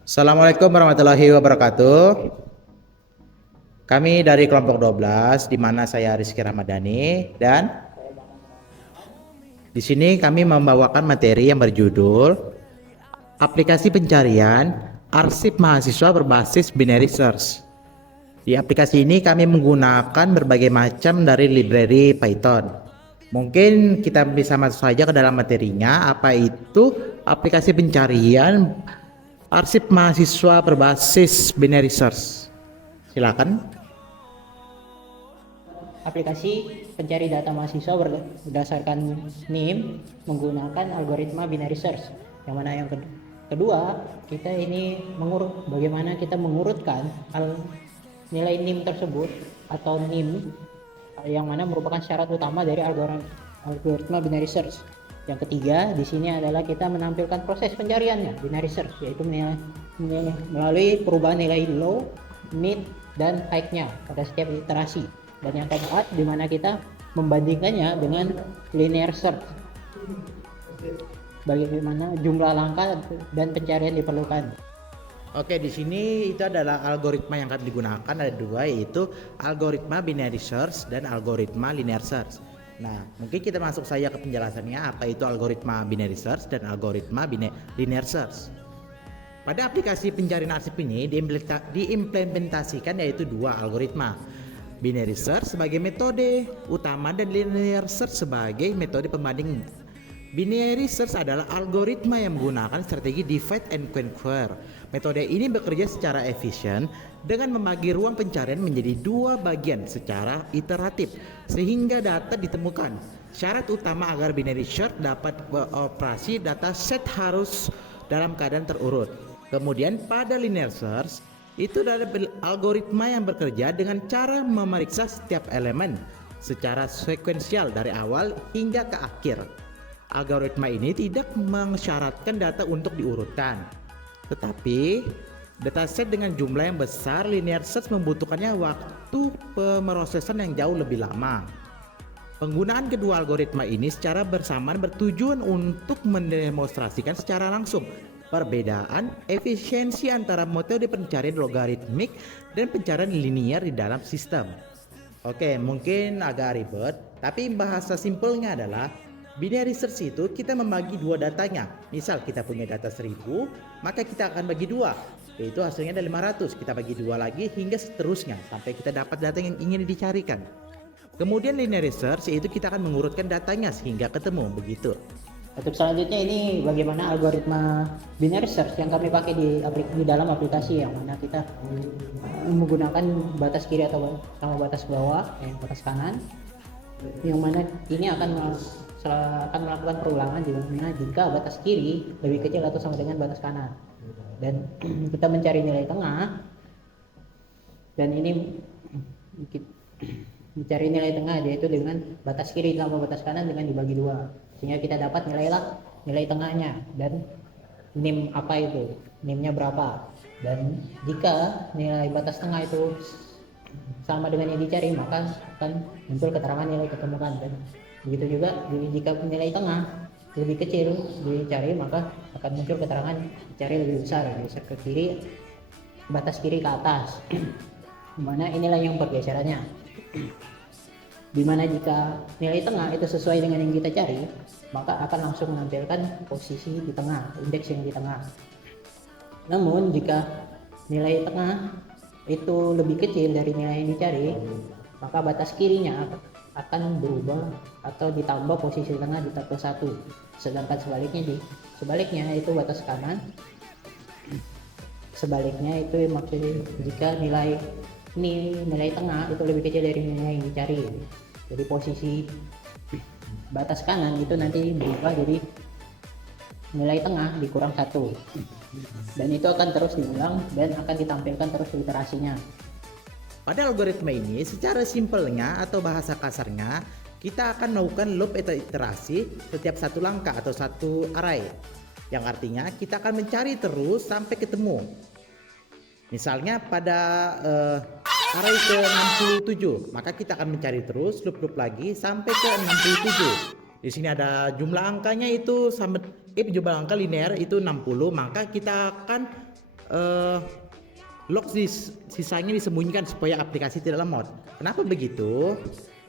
Assalamualaikum warahmatullahi wabarakatuh. Kami dari kelompok 12 di mana saya Rizky Ramadhani dan di sini kami membawakan materi yang berjudul aplikasi pencarian arsip mahasiswa berbasis binary search. Di aplikasi ini kami menggunakan berbagai macam dari library Python. Mungkin kita bisa masuk saja ke dalam materinya, apa itu aplikasi pencarian arsip mahasiswa berbasis binary search. Silakan. Aplikasi pencari data mahasiswa berdasarkan NIM menggunakan algoritma binary search. Yang mana yang kedua, kita ini bagaimana kita mengurutkan nilai NIM tersebut atau NIM yang mana merupakan syarat utama dari algoritma binary search. Yang ketiga, di sini adalah kita menampilkan proses pencariannya binary search, yaitu melalui perubahan nilai low, mid, dan high-nya pada setiap iterasi. Dan yang keempat, di mana kita membandingkannya dengan linear search, bagaimana jumlah langkah dan pencarian diperlukan. Oke, di sini itu adalah algoritma yang akan digunakan, ada dua, yaitu algoritma binary search dan algoritma linear search. Nah, mungkin kita masuk saja ke penjelasannya apa itu algoritma binary search dan algoritma linear search. Pada aplikasi pencarian arsip ini diimplementasikan yaitu dua algoritma, binary search sebagai metode utama dan linear search sebagai metode pembanding. Binary search adalah algoritma yang menggunakan strategi divide and conquer. Metode ini bekerja secara efisien dengan membagi ruang pencarian menjadi dua bagian secara iteratif sehingga data ditemukan. Syarat utama agar binary search dapat beroperasi, data set harus dalam keadaan terurut. Kemudian pada linear search itu adalah algoritma yang bekerja dengan cara memeriksa setiap elemen secara sekuensial dari awal hingga ke akhir. Algoritma ini tidak mensyaratkan data untuk diurutkan, tetapi dataset dengan jumlah yang besar, linear search membutuhkannya waktu pemrosesan yang jauh lebih lama. Penggunaan kedua algoritma ini secara bersamaan bertujuan untuk mendemonstrasikan secara langsung perbedaan efisiensi antara metode pencarian logaritmik dan pencarian linear di dalam sistem. Oke, mungkin agak ribet, tapi bahasa simpelnya adalah binary search itu kita membagi dua datanya. Misal kita punya data 1000, maka kita akan bagi dua, yaitu hasilnya ada 500. Kita bagi dua lagi hingga seterusnya sampai kita dapat data yang ingin dicarikan. Kemudian linear search yaitu kita akan mengurutkan datanya sehingga ketemu, begitu. Untuk selanjutnya ini bagaimana algoritma binary search yang kami pakai di dalam aplikasi, yang mana kita menggunakan batas kiri atau sama batas bawah, batas kanan, yang mana ini akan melakukan perulangan di mana jika batas kiri lebih kecil atau sama dengan batas kanan, dan kita mencari nilai tengah, dan ini mencari nilai tengah yaitu dengan batas kiri tambah batas kanan dengan dibagi dua sehingga kita dapat nilai tengahnya dan NIM apa itu, NIM-nya berapa. Dan jika nilai batas tengah itu sama dengan yang dicari, maka akan muncul keterangan nilai ketemukan. Dan begitu juga jika nilai tengah lebih kecil dicari, maka akan muncul keterangan dicari lebih besar, geser ke kiri, batas kiri ke atas. Mana inilah yang pergeserannya, dimana jika nilai tengah itu sesuai dengan yang kita cari, maka akan langsung menampilkan posisi di tengah, indeks yang di tengah. Namun jika nilai tengah itu lebih kecil dari nilai yang dicari, maka batas kirinya akan berubah atau ditambah posisi tengah di tabel 1. Sedangkan sebaliknya itu batas kanan. Sebaliknya itu maksudnya jika nilai tengah itu lebih kecil dari nilai yang dicari. Jadi posisi batas kanan itu nanti berubah jadi nilai tengah dikurang 1. Dan itu akan terus diulang dan akan ditampilkan terus iterasinya. Pada algoritma ini secara simpelnya atau bahasa kasarnya kita akan melakukan loop atau iterasi setiap satu langkah atau satu array, yang artinya kita akan mencari terus sampai ketemu. Misalnya pada array ke 67, maka kita akan mencari terus loop lagi sampai ke 67. Di sini ada jumlah angkanya itu if jumlah angka linear itu 60, maka kita akan lock sisanya disembunyikan supaya aplikasi tidak lemot. Kenapa begitu?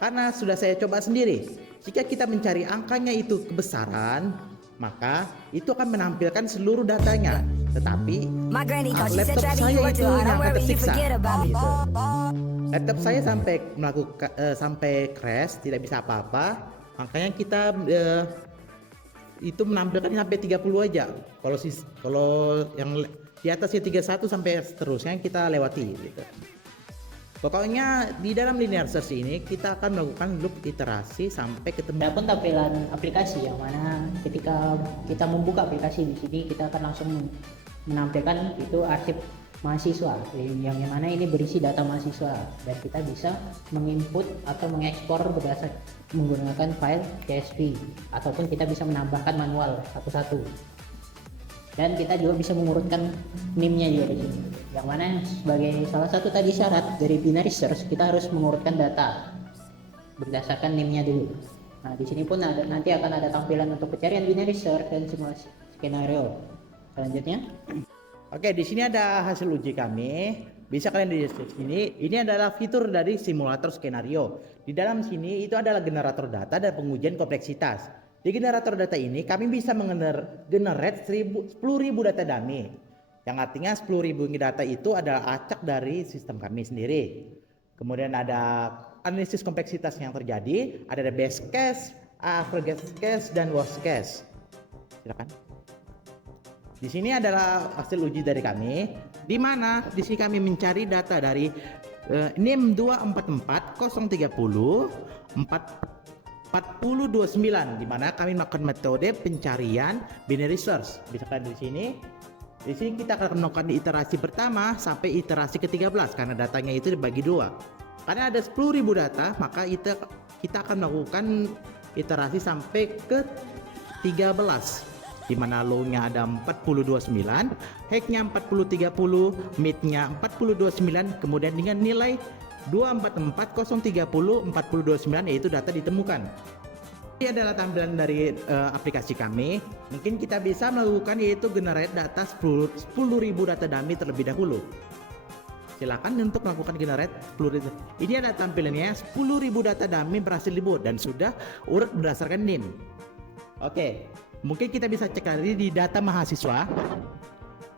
Karena sudah saya coba sendiri. Jika kita mencari angkanya itu kebesaran, maka itu akan menampilkan seluruh datanya. Tetapi laptop saya itu yang akan tersiksa. Gitu. Laptop saya sampai crash, tidak bisa apa-apa. Makanya kita itu menampilkan sampai 30 aja. Kalau yang di atasnya 31 sampai seterusnya kita lewati gitu. Pokoknya di dalam linear search ini kita akan melakukan loop iterasi sampai ketemu. Ada pun tampilan aplikasi yang mana ketika kita membuka aplikasi di sini kita akan langsung menampilkan itu arsip mahasiswa yang mana ini berisi data mahasiswa, dan kita bisa menginput atau mengekspor berdasar menggunakan file CSV, ataupun kita bisa menambahkan manual satu-satu, dan kita juga bisa mengurutkan NIM-nya juga di sini, yang mana sebagai salah satu tadi syarat dari binary search kita harus mengurutkan data berdasarkan NIM-nya dulu. Nah di sini pun nanti akan ada tampilan untuk pencarian binary search dan simulasi skenario. Selanjutnya, oke, di sini ada hasil uji kami. Bisa kalian lihat di sini. Ini adalah fitur dari simulator skenario. Di dalam sini itu adalah generator data dan pengujian kompleksitas. Di generator data ini kami bisa generate 10.000 data dummy. Yang artinya 10.000 data itu adalah acak dari sistem kami sendiri. Kemudian ada analisis kompleksitas yang terjadi, ada best case, average case, dan worst case. Silakan. Di sini adalah hasil uji dari kami, di mana di sini kami mencari data dari NIM 2440304029, di mana kami melakukan metode pencarian binary search. Bisa kalian di sini. Di sini kita akan melakukan iterasi pertama sampai iterasi ke-13 karena datanya itu dibagi dua. Karena ada 10.000 data, maka kita akan melakukan iterasi sampai ke-13. Di mana low-nya ada 429, high-nya 4030, mid-nya 429, kemudian dengan nilai 2440304029 yaitu data ditemukan. Ini adalah tampilan dari aplikasi kami. Mungkin kita bisa melakukan yaitu generate data 10.000 data dummy terlebih dahulu. Silakan untuk melakukan generate 10.000. Ini ada tampilannya 10.000 data dummy berhasil dibuat dan sudah urut berdasarkan NIM. Oke. Mungkin kita bisa cek lagi di data mahasiswa.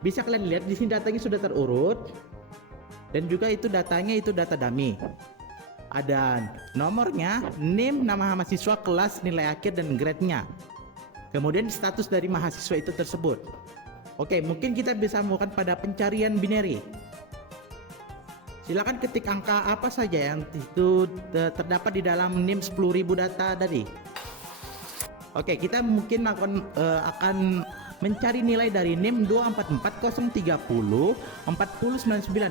Bisa kalian lihat di sini datanya sudah terurut, dan juga itu datanya itu data dummy. Ada nomornya, NIM, nama mahasiswa, kelas, nilai akhir, dan grade-nya. Kemudian status dari mahasiswa itu tersebut. Oke, mungkin kita bisa melakukan pada pencarian binary. Silakan ketik angka apa saja yang itu terdapat di dalam NIM 10.000 data tadi. Oke, kita mungkin akan mencari nilai dari NIM 2440304099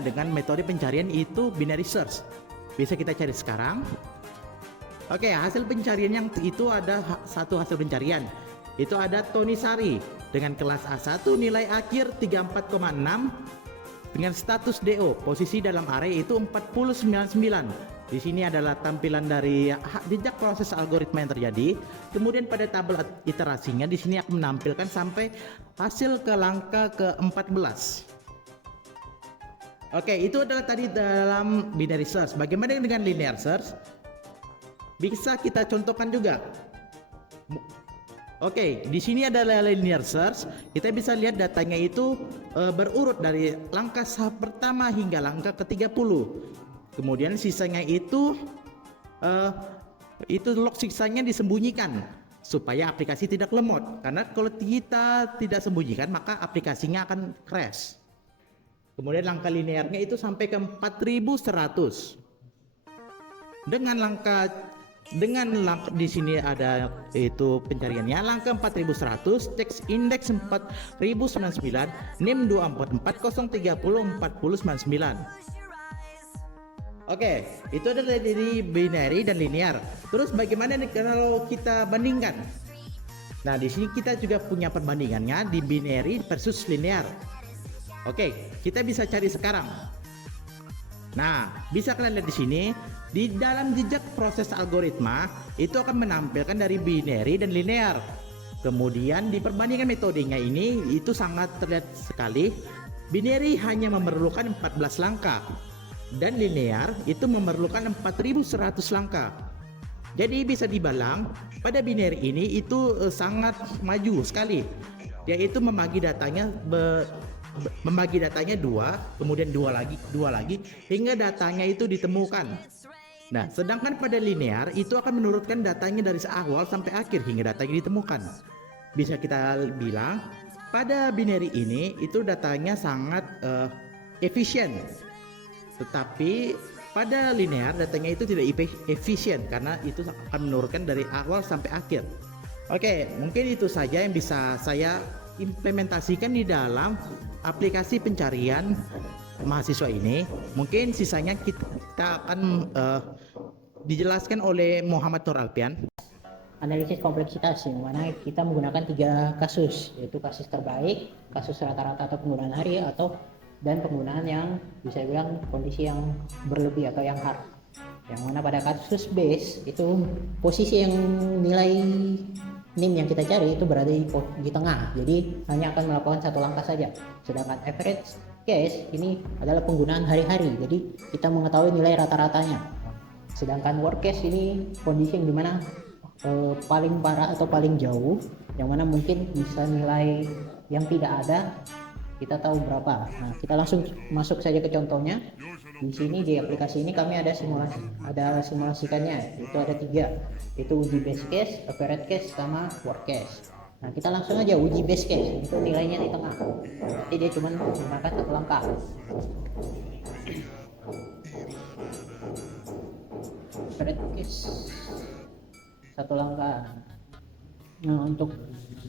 dengan metode pencarian itu binary search. Bisa kita cari sekarang. Oke, hasil pencarian yang itu ada satu hasil pencarian. Itu ada Tony Sari dengan kelas A1 nilai akhir 34,6 dengan status DO, posisi dalam array itu 4099. Di sini adalah tampilan dari jejak proses algoritma yang terjadi. Kemudian pada tabel iterasinya di sini akan menampilkan sampai hasil ke langkah ke-14. Oke, itu adalah tadi dalam binary search. Bagaimana dengan linear search? Bisa kita contohkan juga. Oke, di sini adalah linear search. Kita bisa lihat datanya itu berurut dari langkah pertama hingga langkah ke-30. Kemudian sisanya itu log sisanya disembunyikan supaya aplikasi tidak lemot. Karena kalau kita tidak sembunyikan maka aplikasinya akan crash. Kemudian langkah linearnya itu sampai ke 4100. Dengan langkah di sini ada itu pencariannya langkah 4100, text index 4099, NIM 2440304099. Oke, itu adalah dari binary dan linear. Terus bagaimana nih kalau kita bandingkan? Nah, di sini kita juga punya perbandingannya di binary versus linear. Oke, kita bisa cari sekarang. Nah, bisa kalian lihat di sini di dalam jejak proses algoritma itu akan menampilkan dari binary dan linear. Kemudian di perbandingan metodenya ini itu sangat terlihat sekali. Binary hanya memerlukan 14 langkah dan linear itu memerlukan 4100 langkah. Jadi bisa dibilang pada binary ini itu sangat maju sekali, yaitu membagi datanya dua, kemudian dua lagi hingga datanya itu ditemukan. Nah, sedangkan pada linear itu akan menurutkan datanya dari awal sampai akhir hingga datanya ditemukan. Bisa kita bilang pada binary ini itu datanya sangat efisien. Tetapi pada linear datanya itu tidak efisien karena itu akan menurunkan dari awal sampai akhir. Oke, mungkin itu saja yang bisa saya implementasikan di dalam aplikasi pencarian mahasiswa ini. Mungkin sisanya kita akan dijelaskan oleh Muhammad Nur Alpian. Analisis kompleksitas yang mana kita menggunakan 3 kasus, yaitu kasus terbaik, kasus rata-rata atau penggunaan hari, dan penggunaan yang bisa bilang kondisi yang berlebih atau yang hard. Yang mana pada kasus base itu posisi yang nilai NIM yang kita cari itu berada di tengah, jadi hanya akan melakukan 1 langkah saja. Sedangkan average case ini adalah penggunaan hari-hari, jadi kita mengetahui nilai rata-ratanya. Sedangkan worst case ini kondisi yang dimana paling parah atau paling jauh, yang mana mungkin bisa nilai yang tidak ada kita tahu berapa. Nah, kita langsung masuk saja ke contohnya. Di sini di aplikasi ini kami ada simulasikannya, itu ada 3, itu uji base case, average case, sama worst case. Nah, kita langsung aja uji base case, itu nilainya di tengah, jadi dia cuma menggunakan 1 langkah. Average case 1 langkah. Nah, untuk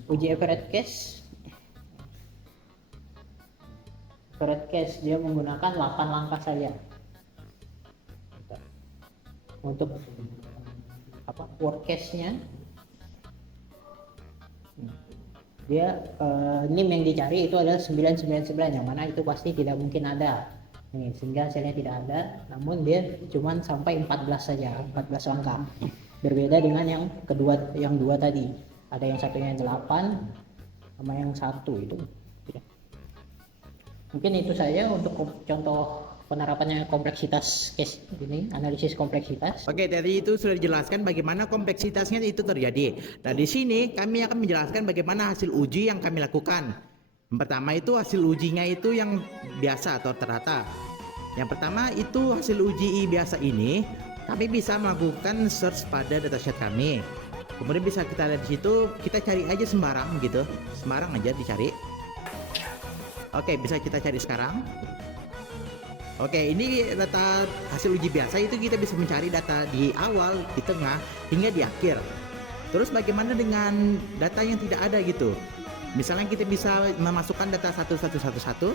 uji average case dia menggunakan 8 langkah saja. Untuk worst case-nya dia NIM yang dicari itu adalah 999, yang mana itu pasti tidak mungkin ada. Sehingga hasilnya tidak ada, namun dia cuma sampai 14 saja, 14 langkah. Berbeda dengan yang kedua, yang 2 tadi. Ada yang satunya 8 sama yang 1 itu. Mungkin itu saja untuk contoh penerapannya kompleksitas case ini, analisis kompleksitas. Oke, dari itu sudah dijelaskan bagaimana kompleksitasnya itu terjadi. Nah, di sini kami akan menjelaskan bagaimana hasil uji yang kami lakukan. Yang pertama itu hasil ujinya itu yang biasa atau rata-rata. Yang pertama itu hasil uji biasa ini kami bisa melakukan search pada dataset kami. Kemudian bisa kita lihat di situ, kita cari aja sembarang gitu, sembarang aja dicari. Oke, bisa kita cari sekarang. Oke, ini data hasil uji biasa itu kita bisa mencari data di awal, di tengah, hingga di akhir. Terus bagaimana dengan data yang tidak ada gitu? Misalnya kita bisa memasukkan data 1111.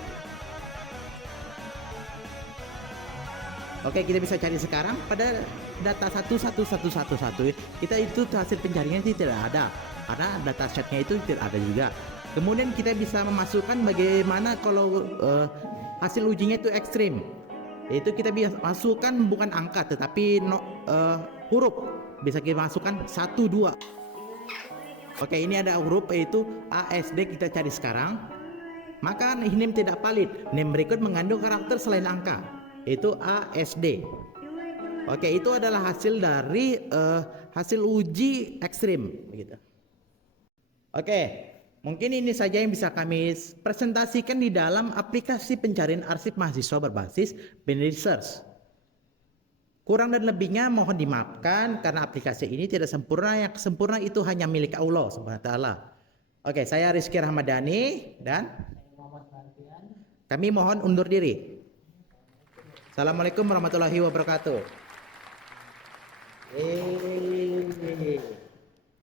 Oke, kita bisa cari sekarang pada data 11111. Kita itu hasil pencariannya tidak ada karena data setnya itu tidak ada juga. Kemudian kita bisa memasukkan bagaimana kalau hasil ujinya itu ekstrim. Yaitu kita bisa masukkan bukan angka tetapi huruf. Bisa kita masukkan 1, 2. Oke, ini ada huruf yaitu ASD, kita cari sekarang. Maka NIM tidak valid. NIM berikut mengandung karakter selain angka, yaitu ASD. Oke, itu adalah hasil dari hasil uji ekstrim begitu. Oke, mungkin ini saja yang bisa kami presentasikan di dalam aplikasi pencarian arsip mahasiswa berbasis binary search. Kurang dan lebihnya mohon dimaafkan karena aplikasi ini tidak sempurna. Yang sempurna itu hanya milik Allah Subhanahu wa taala. Oke, saya Rizky Rahmadani dan kami mohon undur diri. Assalamualaikum warahmatullahi wabarakatuh.